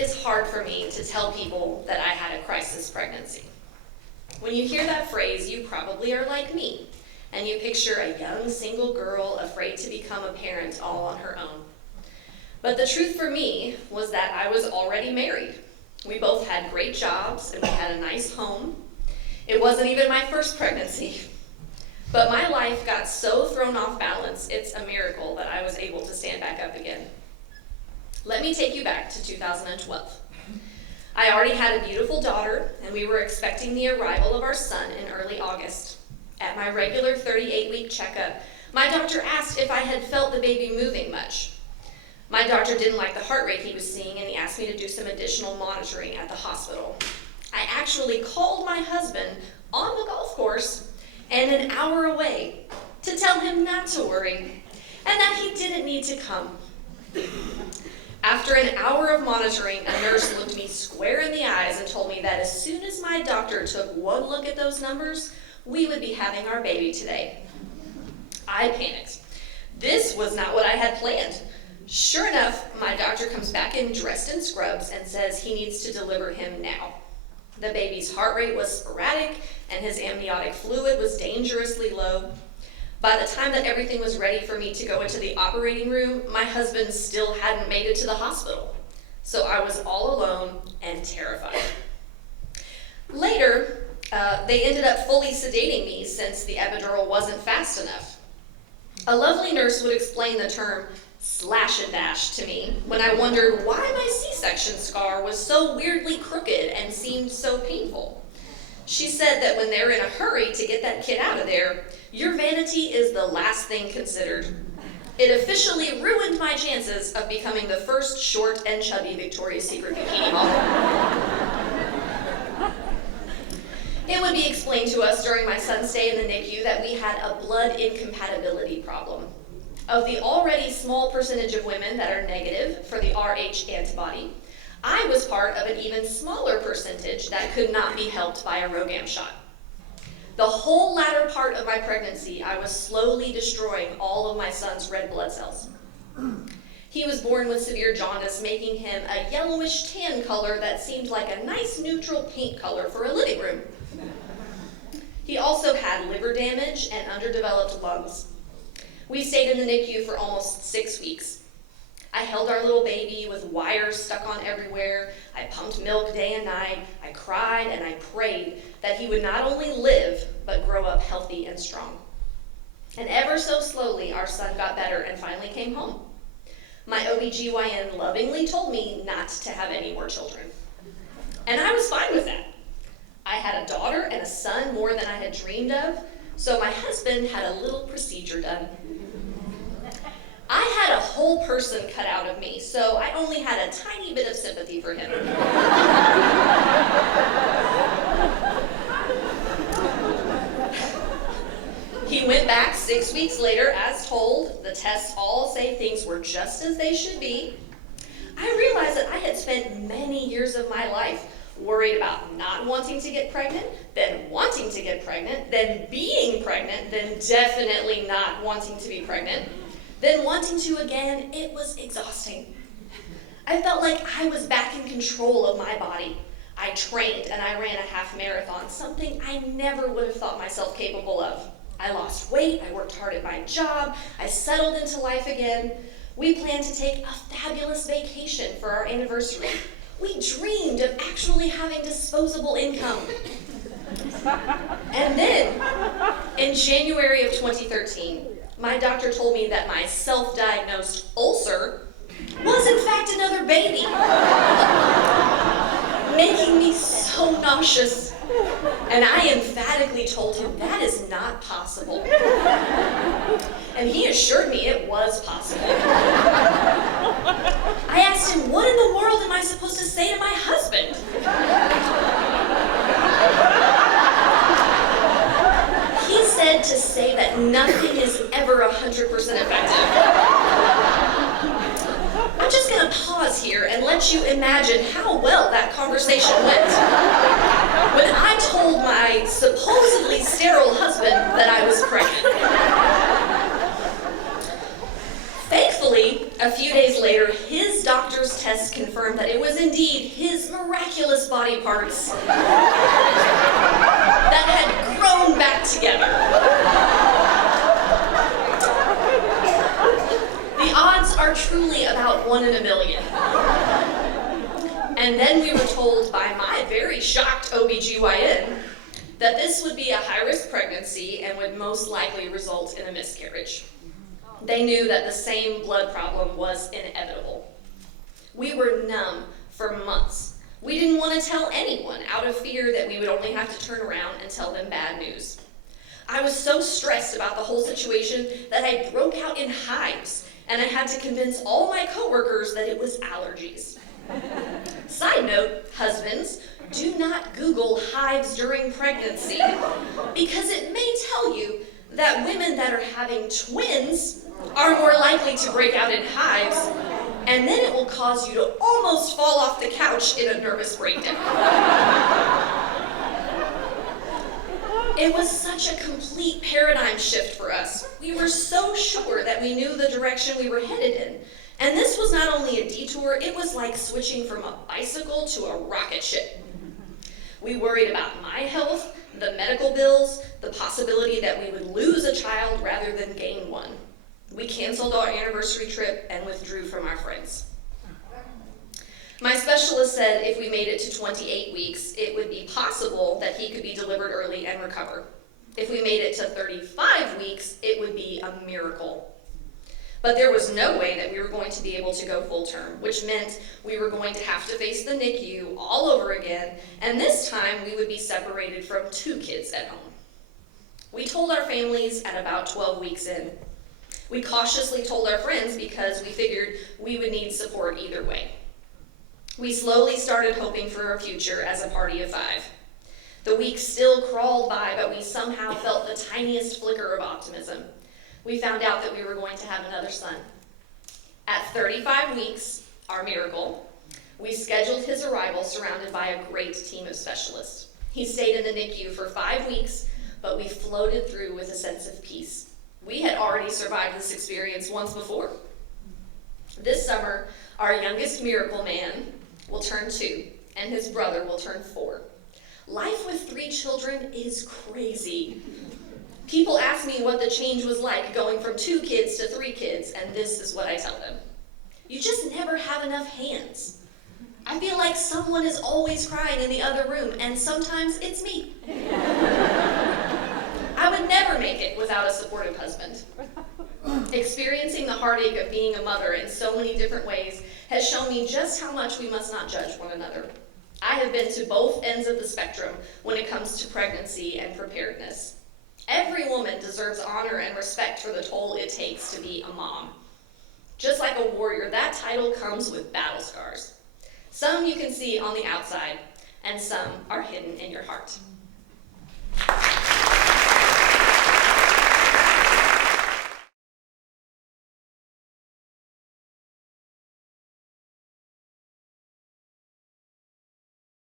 is hard for me to tell people that I had a crisis pregnancy. When you hear that phrase, you probably are like me, and you picture a young single girl afraid to become a parent all on her own. But the truth for me was that I was already married. We both had great jobs, and we had a nice home. It wasn't even my first pregnancy. But my life got so thrown off balance, it's a miracle that I was able to stand back up again. Let me take you back to 2012. I already had a beautiful daughter, and we were expecting the arrival of our son in early August. At my regular 38-week checkup, my doctor asked if I had felt the baby moving much. My doctor didn't like the heart rate he was seeing, and he asked me to do some additional monitoring at the hospital. I actually called my husband on the golf course and an hour away to tell him not to worry and that he didn't need to come. After an hour of monitoring, a nurse looked me square in the eyes and told me that as soon as my doctor took one look at those numbers, we would be having our baby today. I panicked. This was not what I had planned. Sure enough, my doctor comes back in dressed in scrubs and says he needs to deliver him now. The baby's heart rate was sporadic and his amniotic fluid was dangerously low. By the time that everything was ready for me to go into the operating room, my husband still hadn't made it to the hospital. So I was all alone and terrified. Later, they ended up fully sedating me since the epidural wasn't fast enough. A lovely nurse would explain the term slash and dash to me when I wondered why my C-section scar was so weirdly crooked and seemed so painful. She said that when they're in a hurry to get that kid out of there, your vanity is the last thing considered. It officially ruined my chances of becoming the first short and chubby Victoria's Secret bikini model. It would be explained to us during my son's stay in the NICU that we had a blood incompatibility problem. Of the already small percentage of women that are negative for the Rh antibody, I was part of an even smaller percentage that could not be helped by a RhoGAM shot. The whole latter part of my pregnancy, I was slowly destroying all of my son's red blood cells. He was born with severe jaundice, making him a yellowish tan color that seemed like a nice neutral paint color for a living room. He also had liver damage and underdeveloped lungs. We stayed in the NICU for almost 6 weeks. I held our little baby with wires stuck on everywhere. I pumped milk day and night. I cried and I prayed that he would not only live, but grow up healthy and strong. And ever so slowly, our son got better and finally came home. My OBGYN lovingly told me not to have any more children. And I was fine with that. I had a daughter and a son more than I had dreamed of, so my husband had a little procedure done. I had a whole person cut out of me, so I only had a tiny bit of sympathy for him. He went back 6 weeks later as told. The tests all say things were just as they should be. I realized that I had spent many years of my life worried about not wanting to get pregnant, then wanting to get pregnant, then being pregnant, then definitely not wanting to be pregnant, then wanting to again. It was exhausting. I felt like I was back in control of my body. I trained and I ran a half marathon, something I never would have thought myself capable of. I lost weight, I worked hard at my job, I settled into life again. We planned to take a fabulous vacation for our anniversary. We dreamed of actually having disposable income. And then, in January of 2013, my doctor told me that my self-diagnosed ulcer was in fact another baby, making me so nauseous. And I emphatically told him that is not possible. And he assured me it was possible. I asked him, what in the world am I supposed to say to my husband? He said to say that nothing is ever 100% effective. I'm just going to pause here and let you imagine how well that conversation went. When I told my supposedly sterile husband that I was pregnant. Thankfully, A few days later, his doctor's test confirmed that it was indeed his miraculous body parts that had grown back together. The odds are truly about 1 in a million. And then we were told by my very shocked OBGYN that this would be a high-risk pregnancy and would most likely result in a miscarriage. They knew that the same blood problem was inevitable. We were numb for months. We didn't want to tell anyone out of fear that we would only have to turn around and tell them bad news. I was so stressed about the whole situation that I broke out in hives, and I had to convince all my coworkers that it was allergies. Side note, husbands, do not Google hives during pregnancy, because it may tell you that women that are having twins are more likely to break out in hives, and then it will cause you to almost fall off the couch in a nervous breakdown. It was such a complete paradigm shift for us. We were so sure that we knew the direction we were headed in. And this was not only a detour, it was like switching from a bicycle to a rocket ship. We worried about my health, the medical bills, the possibility that we would lose a child rather than gain one. We canceled our anniversary trip and withdrew from our friends. My specialist said if we made it to 28 weeks, it would be possible that he could be delivered early and recover. If we made it to 35 weeks, it would be a miracle. But there was no way that we were going to be able to go full term, which meant we were going to have to face the NICU all over again, and this time we would be separated from 2 kids at home. We told our families at about 12 weeks in. We cautiously told our friends because we figured we would need support either way. We slowly started hoping for a future as a party of 5. The weeks still crawled by, but we somehow felt the tiniest flicker of optimism. We found out that we were going to have another son. At 35 weeks, our miracle, we scheduled his arrival surrounded by a great team of specialists. He stayed in the NICU for 5 weeks, but we floated through with a sense of peace. We had already survived this experience once before. This summer, our youngest miracle man will turn 2, and his brother will turn 4. Life with 3 children is crazy. People ask me what the change was like going from 2 kids to 3 kids, and this is what I tell them. You just never have enough hands. I feel like someone is always crying in the other room, and sometimes it's me. I would never make it without a supportive husband. Experiencing the heartache of being a mother in so many different ways has shown me just how much we must not judge one another. I have been to both ends of the spectrum when it comes to pregnancy and preparedness. Every woman deserves honor and respect for the toll it takes to be a mom. Just like a warrior, that title comes with battle scars. Some you can see on the outside, and some are hidden in your heart.